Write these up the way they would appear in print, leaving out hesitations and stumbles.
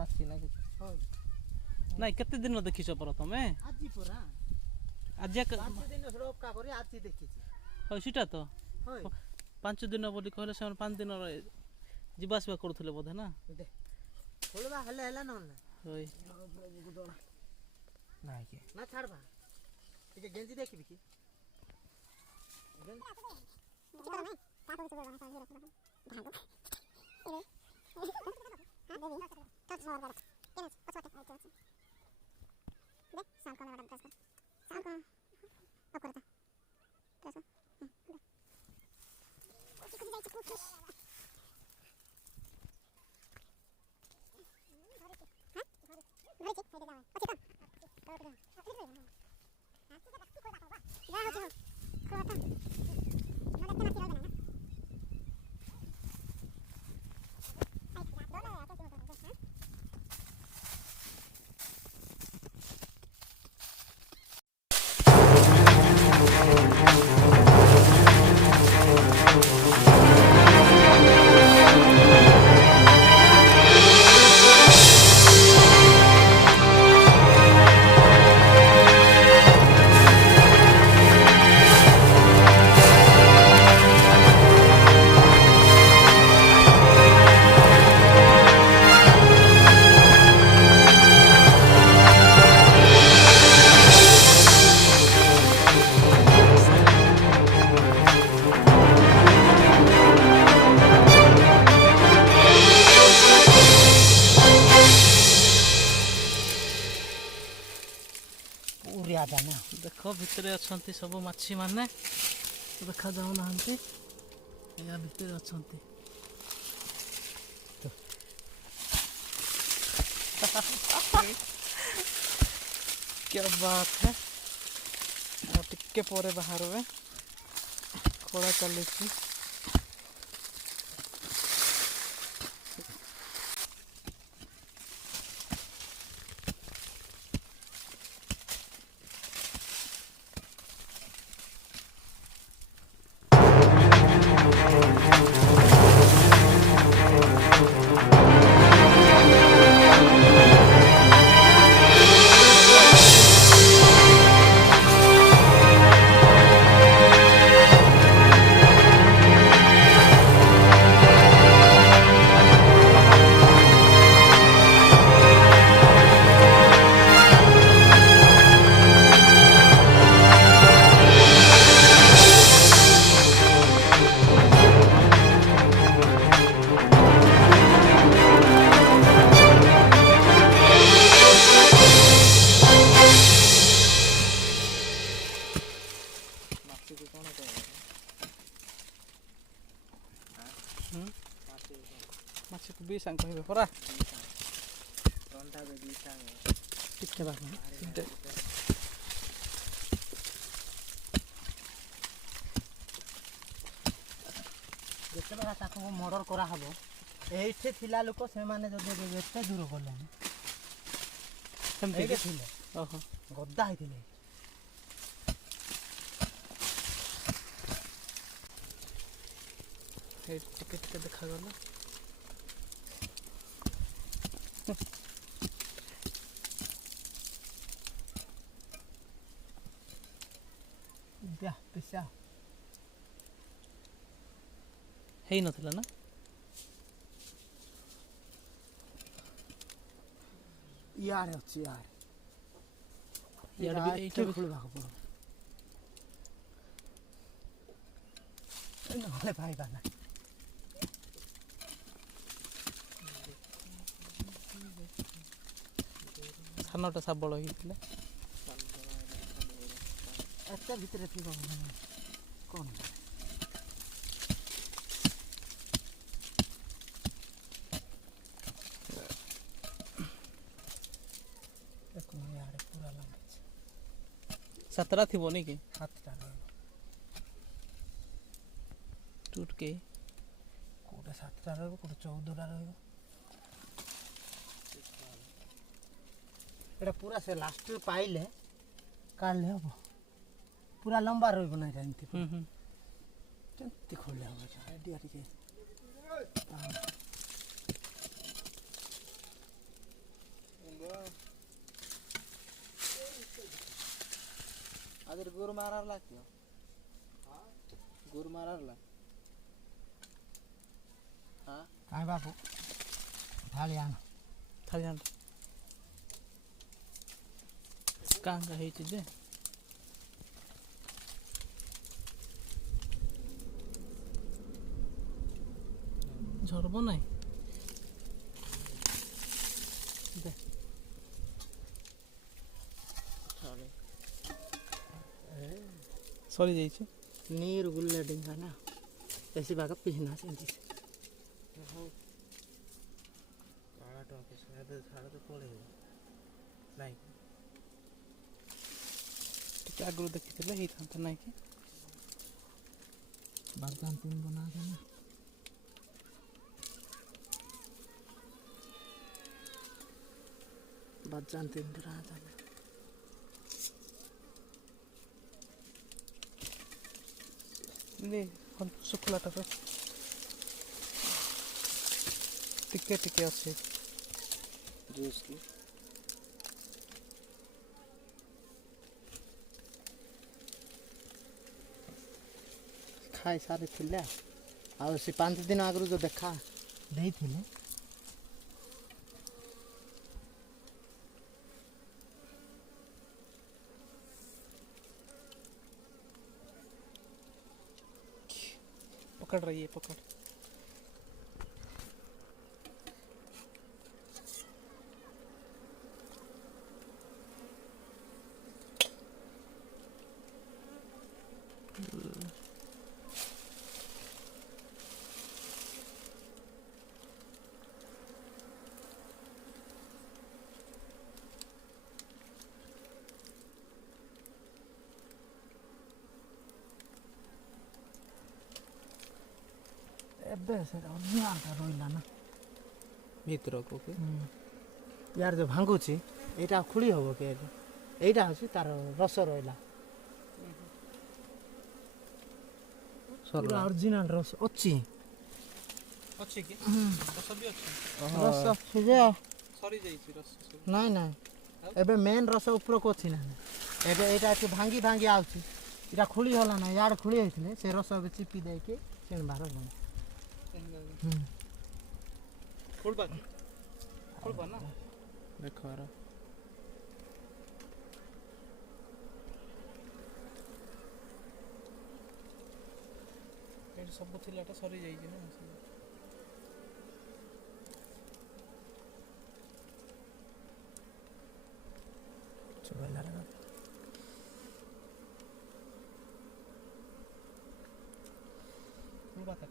माछी ना किछ नहीं केते दिन देखिछ पर तमे आजी पूरा आज 5 दिन स्टॉप का करी आजी देखिछ हो सीटा तो होय 5 दिन बोली कहले से 5 दिन जीवासवा करथले बोधे ना दे खोलबा हले हला न होय नाही के ना छाड़बा ठीक है गेंजी देखबी की पूरी आदा ना देखो भितरे अछंती सब माछी माने देखा जाऊ नाहंती या भितरे अछंती क्या बात है और टिक्के पोरे बाहर में खोड़ा चली माछी को 20 अंक कहबे परा रंडा बे 20 अंक टिक्के बाक जेतेबेला ताको मर्डर करा हबो एठे थिला लोक से माने जदे एते दूर गले सेमते एके थिले ओहो गद्दा हिथिले हे टिकट के देखा गला ब्या पिसा हेई नथिला ना यार अछि यार यार भी एटा भी खोलबा पड़ो नहले पाइबा ना सानटा साबळ हितले अच्छा भीतर थी कौन देखो यार पूरा लंबा सतरा थी बोनी के हाथटा टूट के कोटा 7टा रहबो कोटा 14टा रहबो एटा पूरा से लास्ट पाइले काल ले हबो पूरा लंबा रहबो ना जानती केंती खोले हबो आइडिया टिके आदर गोर मारला क्यों गोर मारला हां काय बापू थाली आण कांगा ହେଇଛି ଯେ ଝରବ ନାହିଁ ଦେ ସରି ଯାଇଛି नीर गुल्ले डिंगा ना ऐसी बागा पीना सेंती ହଉ କାଳା ଟଙ୍କା ଏବେ ଛାଡ଼ ତ ପଳେଇବ ନାଇଁ ଟିକେ ଆଗରୁ ଦେଖିଥିଲେ ହେଇଥାନ୍ତା ନାଇଁ କି बर्तन तीन बना देना बर्तन तीन बना देना ନେ ଶୁଖିଲାଟା ତ ଟିକେ ଟିକେ ଅଛି ଜୁସ୍ କି खाई सारी थिले और से 5 दिन आगु जो देखा नहीं थिले पकड़ रही है पकड़ एबे से अन्य का रोइला ना भीतर को के यार जो भांगुची एटा खुली होबो के एटा अछि तार रस रोइला पूरा ओरिजिनल रस अछि अच्छी की रस भी अच्छी रस जे सरी जाइछि रस नहीं नहीं एबे मेन रस ऊपर को अछि ना एबे एटा के भांगी भांगी आउछि एटा खुली होला ना यार खुली होइथिले से रस बे चिपी दे के सेन बाहर बन खोलबा ना देखो यार एट सब थिलाटा सरी जाइछि ना चुबेला रे खोलबा ता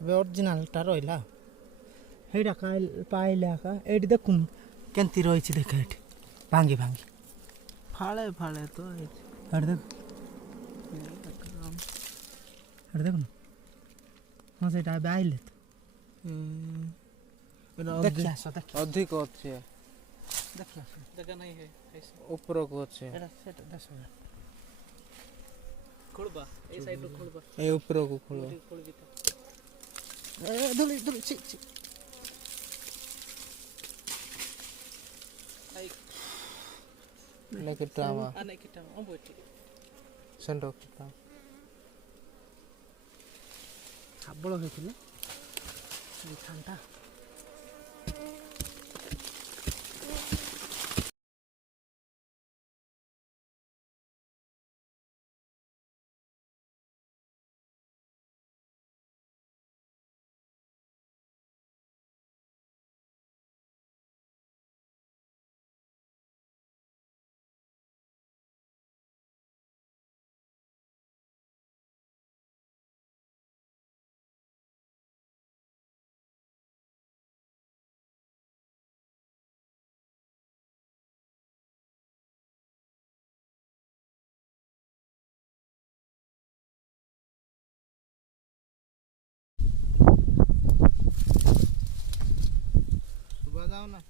ଏବେ ଅରିଜିନାଲଟା ରହିଲା ହେଇଟା ପାଇଲେ ଆକା ଏଇଠି ଦେଖୁନୁ କେମିତି ରହିଛି ଦେଖ ଏଠି ଭାଙ୍ଗି ଭାଙ୍ଗି फाळे फाळे तो ଏଠି ଦେଖ ଏଠି ଦେଖୁନୁ ହଁ ସେଇଟା ଏବେ ଆଇଲେ ଦେଖି ଆସ ଦେଖି अधिक अच्छे ଦେଖି ଆସ जगह नहीं है ऐसे ऊपर को ଅଛି ଏଟା ସେଟା ଦେଖ खोलबा ए साइड खोलबा ଏ ऊपर को ଖୋଲ खोल भी ଏ ଧୁଳି ଧୁଳି ଛି ଛି आई लेके टावा आने की टाइम ओ बैठी ସେଣ୍ଡ କିଟା ହାବଳ ହେଇଥିଲେ ଏଇ ଥାନ୍ତା सुबह जाओ ना